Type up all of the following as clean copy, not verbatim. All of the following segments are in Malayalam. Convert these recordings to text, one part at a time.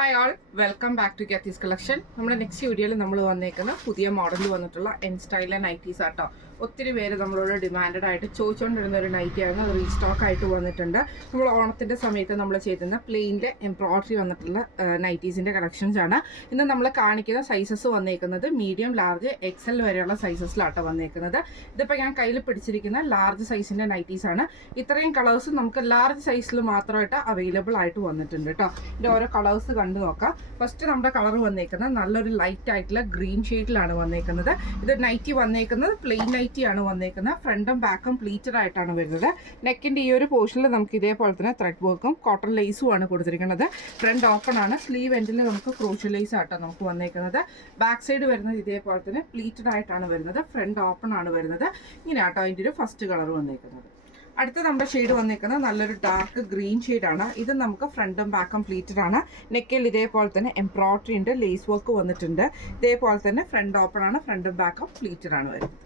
Hi all welcome back to ഗെത്തീസ് കളക്ഷൻ. നമ്മുടെ നെക്സ്റ്റ് വീഡിയോയിൽ നമ്മൾ വന്നേക്കുന്ന പുതിയ മോഡലിൽ വന്നിട്ടുള്ള എൻ സ്റ്റൈലിലെ നൈറ്റീസ് ആട്ടോ. ഒത്തിരി പേര് നമ്മളോട് ഡിമാൻഡഡ് ആയിട്ട് ചോദിച്ചുകൊണ്ടിരുന്ന ഒരു നൈറ്റി ആയിരുന്നു. അത് റീസ്റ്റോക്ക് ആയിട്ട് വന്നിട്ടുണ്ട്. നമ്മൾ ഓണത്തിൻ്റെ സമയത്ത് നമ്മൾ ചെയ്തിരുന്ന പ്ലെയിൻ്റെ എംബ്രോയിഡറി വന്നിട്ടുള്ള നൈറ്റീസിൻ്റെ കളക്ഷൻസ് ആണ്. ഇന്ന് നമ്മൾ കാണിക്കുന്ന സൈസസ് വന്നേക്കുന്നത് മീഡിയം, ലാർജ്, എക്സൽ വരെയുള്ള സൈസസിലാട്ടോ വന്നേക്കുന്നത്. ഇതിപ്പോൾ ഞാൻ കയ്യിൽ പിടിച്ചിരിക്കുന്ന ലാർജ് സൈസിൻ്റെ നൈറ്റീസ് ആണ്. ഇത്രയും കളേഴ്സ് നമുക്ക് ലാർജ് സൈസിൽ മാത്രമായിട്ട് അവൈലബിൾ ആയിട്ട് വന്നിട്ടുണ്ട് കേട്ടോ. ഇതിൻ്റെ ഓരോ കളേഴ്സ് കണ്ടു നോക്കാം. ഫസ്റ്റ് നമ്മുടെ കളർ വന്നേക്കുന്നത് നല്ലൊരു ലൈറ്റ് ആയിട്ടുള്ള ഗ്രീൻ ഷെയ്ഡിലാണ് വന്നേക്കുന്നത്. ഇത് നൈറ്റി വന്നേക്കുന്നത് പ്ലെയിൻ നൈറ്റി ആണ് വന്നേക്കുന്നത്. ഫ്രണ്ടും ബാക്കും പ്ലീറ്റഡ് ആയിട്ടാണ് വരുന്നത്. നെക്കിന്റെ ഈ ഒരു പോർഷനിൽ നമുക്ക് ഇതേപോലെ തന്നെ ത്രെഡ് വർക്കും കോട്ടൺ ലേസും ആണ് കൊടുത്തിരിക്കുന്നത്. ഫ്രണ്ട് ഓപ്പൺ ആണ്. സ്ലീവ് എൻഡിൽ നമുക്ക് ക്രോഷ്യോ ലേസ് ആട്ടോ നമുക്ക് വന്നേക്കുന്നത്. ബാക്ക് സൈഡ് വരുന്നത് ഇതേപോലെ തന്നെ പ്ലീറ്റഡ് ആയിട്ടാണ് വരുന്നത്. ഫ്രണ്ട് ഓപ്പൺ ആണ് വരുന്നത്. ഇങ്ങനെ ആട്ടോ അതിൻ്റെ ഒരു ഫസ്റ്റ് കളർ വന്നേക്കുന്നത്. അടുത്ത നമ്മുടെ ഷെയ്ഡ് വന്നേക്കുന്നത് നല്ലൊരു ഡാർക്ക് ഗ്രീൻ ഷെയ്ഡാണ്. ഇത് നമുക്ക് ഫ്രണ്ടും ബാക്കും പ്ലീറ്റഡ് ആണ്. നെക്കിൽ ഇതേപോലെ തന്നെ എംബ്രോയിഡറി ഉണ്ട്, ലേസ് വർക്ക് വന്നിട്ടുണ്ട്. ഇതേപോലെ തന്നെ ഫ്രണ്ട് ഓപ്പൺ ആണ്, ഫ്രണ്ടും ബാക്കും പ്ലീറ്റഡ് ആണ് വരുന്നത്.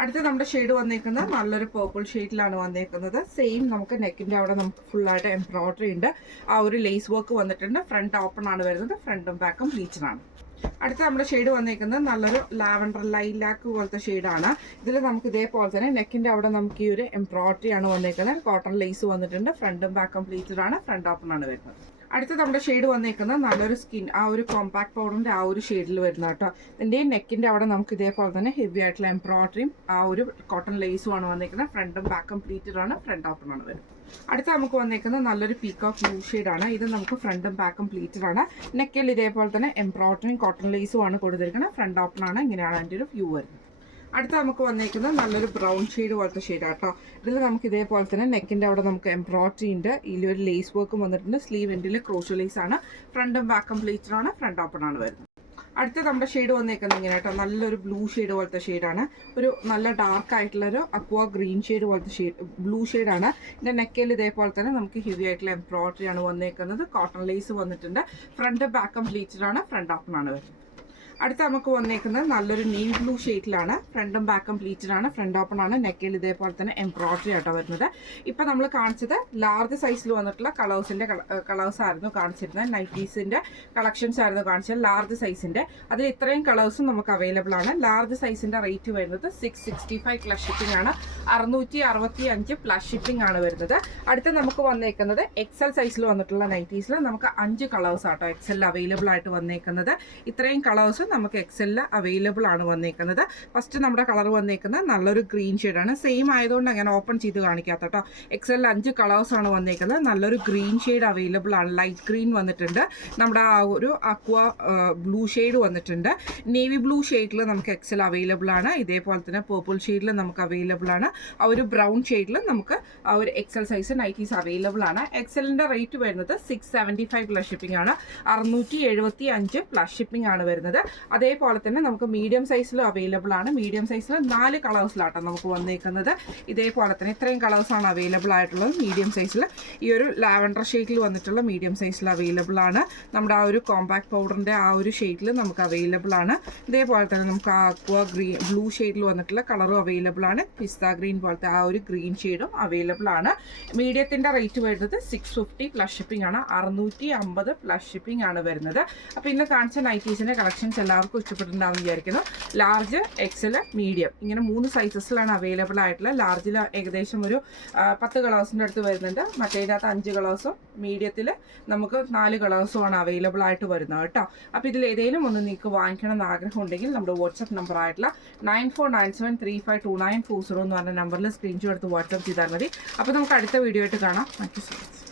അടുത്ത നമ്മുടെ ഷെയ്ഡ് വന്നേക്കുന്നത് നല്ലൊരു പേർപ്പിൾ ഷെയ്ഡിലാണ് വന്നേക്കുന്നത്. സെയിം നമുക്ക് നെക്കിൻ്റെ അവിടെ നമുക്ക് ഫുള്ളായിട്ട് എംബ്രോയിഡറി ഉണ്ട്. ആ ഒരു ലേസ് വർക്ക് വന്നിട്ടുണ്ട്. ഫ്രണ്ട് ഓപ്പൺ ആണ് വരുന്നത്, ഫ്രണ്ടും ബാക്കും പ്ലീറ്റഡ് ആണ്. അടുത്ത നമ്മുടെ ഷെയ്ഡ് വന്നേക്കുന്നത് നല്ലൊരു ലാവൻഡർ ലൈലാക്ക് പോലത്തെ ഷെയ്ഡാണ്. ഇതിൽ നമുക്ക് ഇതേപോലെ തന്നെ നെക്കിൻ്റെ അവിടെ നമുക്ക് ഈ ഒരു എംബ്രോയിഡറി ആണ് വന്നേക്കുന്നത്. കോട്ടൺ ലേസ് വന്നിട്ടുണ്ട്. ഫ്രണ്ടും ബാക്കും പ്ലീറ്റഡ് ആണ്, ഫ്രണ്ട് ഓപ്പൺ ആണ് വരുന്നത്. അടുത്ത നമ്മുടെ ഷെയ്ഡ് വന്നേക്കുന്നത് നല്ലൊരു സ്കിൻ, ആ ഒരു കോമ്പാക്ട് പൗഡറിൻ്റെ ആ ഒരു ഷെയ്ഡിൽ വരുന്ന കേട്ടോ. ഇതിൻ്റെ നെക്കിൻ്റെ അവിടെ നമുക്ക് ഇതേപോലെ തന്നെ ഹെവി ആയിട്ടുള്ള എംബ്രോയിഡറിയും ആ ഒരു കോട്ടൺ ലേസും ആണ് വന്നേക്കുന്നത്. ഫ്രണ്ടും ബാക്കും പ്ലീറ്റഡ് ആണ്, ഫ്രണ്ട് ഓപ്പൺ ആണ് വരുന്നത്. അടുത്ത നമുക്ക് വന്നേക്കുന്നത് നല്ലൊരു പീക്കോക്ക് ബ്ലൂ ഷെയ്ഡാണ്. ഇത് നമുക്ക് ഫ്രണ്ടും ബാക്കും പ്ലീറ്റഡ് ആണ്. നെക്കിൽ ഇതേപോലെ തന്നെ എംബ്രോയിഡറിയും കോട്ടൺ ലേസും ആണ് കൊടുത്തിരിക്കുന്നത്. ഫ്രണ്ട് ഓപ്പൺ ആണ്. ഇങ്ങനെയാണ് അതിൻ്റെ ഒരു വ്യൂ വരുന്നത്. അടുത്ത നമുക്ക് വന്നേക്കുന്നത് നല്ലൊരു ബ്രൗൺ ഷെയ്ഡ് പോലത്തെ ഷെയ്ഡാട്ടോ. ഇതിൽ നമുക്ക് ഇതേപോലെ തന്നെ നെക്കിൻ്റെ അവിടെ നമുക്ക് എംബ്രോയിഡറി ഉണ്ട്. ഇതിലൊരു ലേസ് വർക്കും വന്നിട്ടുണ്ട്. സ്ലീവ് എൻഡിൽ ക്രോഷ്യോ ലേസ് ആണ്. ഫ്രണ്ടും ബാക്കും പ്ലീറ്റഡ് ആണ്, ഫ്രണ്ട് ഓപ്പൺ ആണ് വരുന്നത്. അടുത്ത നമ്മുടെ ഷെയ്ഡ് വന്നേക്കുന്നത് ഇങ്ങനെ കേട്ടോ. നല്ലൊരു ബ്ലൂ ഷെയ്ഡ് പോലത്തെ ഷെയ്ഡാണ്. ഒരു നല്ല ഡാർക്ക് ആയിട്ടുള്ളൊരു അക്വാ ഗ്രീൻ ഷെയ്ഡ് പോലത്തെ ബ്ലൂ ഷെയ്ഡാണ്. ഇതിൻ്റെ നെക്കയിൽ ഇതേപോലെ തന്നെ നമുക്ക് ഹെവി ആയിട്ടുള്ള എംബ്രോയിഡറി ആണ് വന്നേക്കുന്നത്. കോട്ടൺ ലേസ് വന്നിട്ടുണ്ട്. ഫ്രണ്ട് ബാക്കും പ്ലീറ്റഡ് ആണ്, ഫ്രണ്ട് ഓപ്പൺ ആണ് വരുന്നത്. അടുത്ത നമുക്ക് വന്നേക്കുന്നത് നല്ലൊരു നേവി ബ്ലൂ ഷെയ്ഡിലാണ്. ഫ്രണ്ടും ബാക്കും പ്ലീറ്റഡ് ആണ്, ഫ്രണ്ട് ഓപ്പൺ ആണ്. നെക്കിൽ ഇതേപോലെ തന്നെ എംബ്രോയിഡറി ആട്ടോ വരുന്നത്. ഇപ്പം നമ്മൾ കാണിച്ചത് ലാർജ് സൈസിൽ വന്നിട്ടുള്ള കളേഴ്സ് ആയിരുന്നു കാണിച്ചിരുന്നത്. നൈറ്റീസിൻ്റെ കളക്ഷൻസ് ആയിരുന്നു കാണിച്ചത് ലാർജ് സൈസിൻ്റെ. അതിൽ ഇത്രയും കളേഴ്സും നമുക്ക് അവൈലബിൾ ആണ്. ലാർജ് സൈസിൻ്റെ റേറ്റ് വരുന്നത് 665 പ്ലസ് ഷിപ്പിംഗ് ആണ്. 665 പ്ലസ് ഷിപ്പിംഗ് ആണ് വരുന്നത്. അടുത്ത നമുക്ക് വന്നേക്കുന്നത് എക്സൽ സൈസിൽ വന്നിട്ടുള്ള നൈറ്റീസിൽ നമുക്ക് 5 കളേഴ്സ് ആട്ടോ എക്സലിൽ അവൈലബിൾ ആയിട്ട് വന്നേക്കുന്നത്. ഇത്രയും കളേഴ്സ് നമുക്ക് എക്സലിൽ അവൈലബിൾ ആണ് വന്നേക്കുന്നത്. ഫസ്റ്റ് നമ്മുടെ കളർ വന്നേക്കുന്നത് നല്ലൊരു ഗ്രീൻ ഷെയ്ഡാണ്. സെയിം ആയതുകൊണ്ട് അങ്ങനെ ഓപ്പൺ ചെയ്ത് കാണിക്കാത്ത കേട്ടോ. എക്സലിൽ 5 കളേഴ്സ് ആണ് വന്നേക്കുന്നത്. നല്ലൊരു ഗ്രീൻ ഷെയ്ഡ് അവൈലബിൾ ആണ്. ലൈറ്റ് ഗ്രീൻ വന്നിട്ടുണ്ട്. നമ്മുടെ ആ ഒരു അക്വ ബ്ലൂ ഷെയ്ഡ് വന്നിട്ടുണ്ട്. നേവി ബ്ലൂ ഷെയ്ഡിൽ നമുക്ക് എക്സൽ അവൈലബിൾ ആണ്. ഇതേപോലെ തന്നെ പേർപ്പിൾ ഷെയ്ഡിൽ നമുക്ക് അവൈലബിൾ ആണ്. ആ ഒരു ബ്രൗൺ ഷെയ്ഡിൽ നമുക്ക് ആ ഒരു എക്സൽ സൈസ് നൈറ്റീസ് അവൈലബിൾ ആണ്. എക്സലിൻ്റെ റേറ്റ് വരുന്നത് 675 പ്ലസ് ഷിപ്പിംഗ് ആണ്. 675 പ്ലസ് ഷിപ്പിംഗ് ആണ് വരുന്നത്. അതേപോലെ തന്നെ നമുക്ക് മീഡിയം സൈസിലും അവൈലബിൾ ആണ്. മീഡിയം സൈസിൽ 4 കളേഴ്സിലാട്ടോ നമുക്ക് വന്നേക്കുന്നത്. ഇതേപോലെ തന്നെ ഇത്രയും കളേഴ്സാണ് അവൈലബിൾ ആയിട്ടുള്ളത്. മീഡിയം സൈസിൽ ഈ ഒരു ലാവൻഡർ ഷെയ്ഡിൽ വന്നിട്ടുള്ള മീഡിയം സൈസിൽ അവൈലബിൾ ആണ്. നമ്മുടെ ആ ഒരു കോമ്പാക്ട് പൗഡറിൻ്റെ ആ ഒരു ഷെയ്ഡിൽ നമുക്ക് അവൈലബിൾ ആണ്. ഇതേപോലെ തന്നെ നമുക്ക് അക്വ ഗ്രീൻ ബ്ലൂ ഷെയ്ഡിൽ വന്നിട്ടുള്ള കളറും അവൈലബിൾ ആണ്. പിസ്ത ഗ്രീൻ പോലത്തെ ആ ഒരു ഗ്രീൻ ഷെയ്ഡും അവൈലബിൾ ആണ്. മീഡിയത്തിൻ്റെ റേറ്റ് വരുന്നത് 650 പ്ലസ് ഷിപ്പിംഗ് ആണ്. 650 പ്ലസ് ഷിപ്പിംഗ് ആണ് വരുന്നത്. അപ്പോൾ ഇന്ന് കാണിച്ച നൈറ്റീസിൻ്റെ കളക്ഷൻസ് എല്ലാവർക്കും ഇഷ്ടപ്പെട്ടിട്ടുണ്ടാവും വിചാരിക്കുന്നു. ലാർജ്, എക്സൽ, മീഡിയം ഇങ്ങനെ 3 സൈസസിലാണ് അവൈലബിൾ ആയിട്ടുള്ളത്. ലാർജിൽ ഏകദേശം ഒരു 10 കളേഴ്സിൻ്റെ അടുത്ത് വരുന്നുണ്ട്. മറ്റേതിനകത്ത് 5 കളേഴ്സും മീഡിയത്തിൽ നമുക്ക് 4 കളേഴ്സുമാണ് അവൈലബിൾ ആയിട്ട് വരുന്നത് കേട്ടോ. അപ്പോൾ ഇതിൽ ഏതെങ്കിലും ഒന്ന് നിങ്ങൾക്ക് വാങ്ങിക്കണം എന്ന് ആഗ്രഹം ഉണ്ടെങ്കിൽ നമ്മുടെ വാട്സപ്പ് നമ്പർ ആയിട്ടുള്ള 9497352940 എന്ന് പറഞ്ഞ നമ്പറിൽ സ്ക്രീൻഷോട്ട് എടുത്ത് വാട്സപ്പ് ചെയ്താൽ മതി. അപ്പോൾ നമുക്ക് അടുത്ത വീഡിയോ ആയിട്ട് കാണാം. Thank you so much.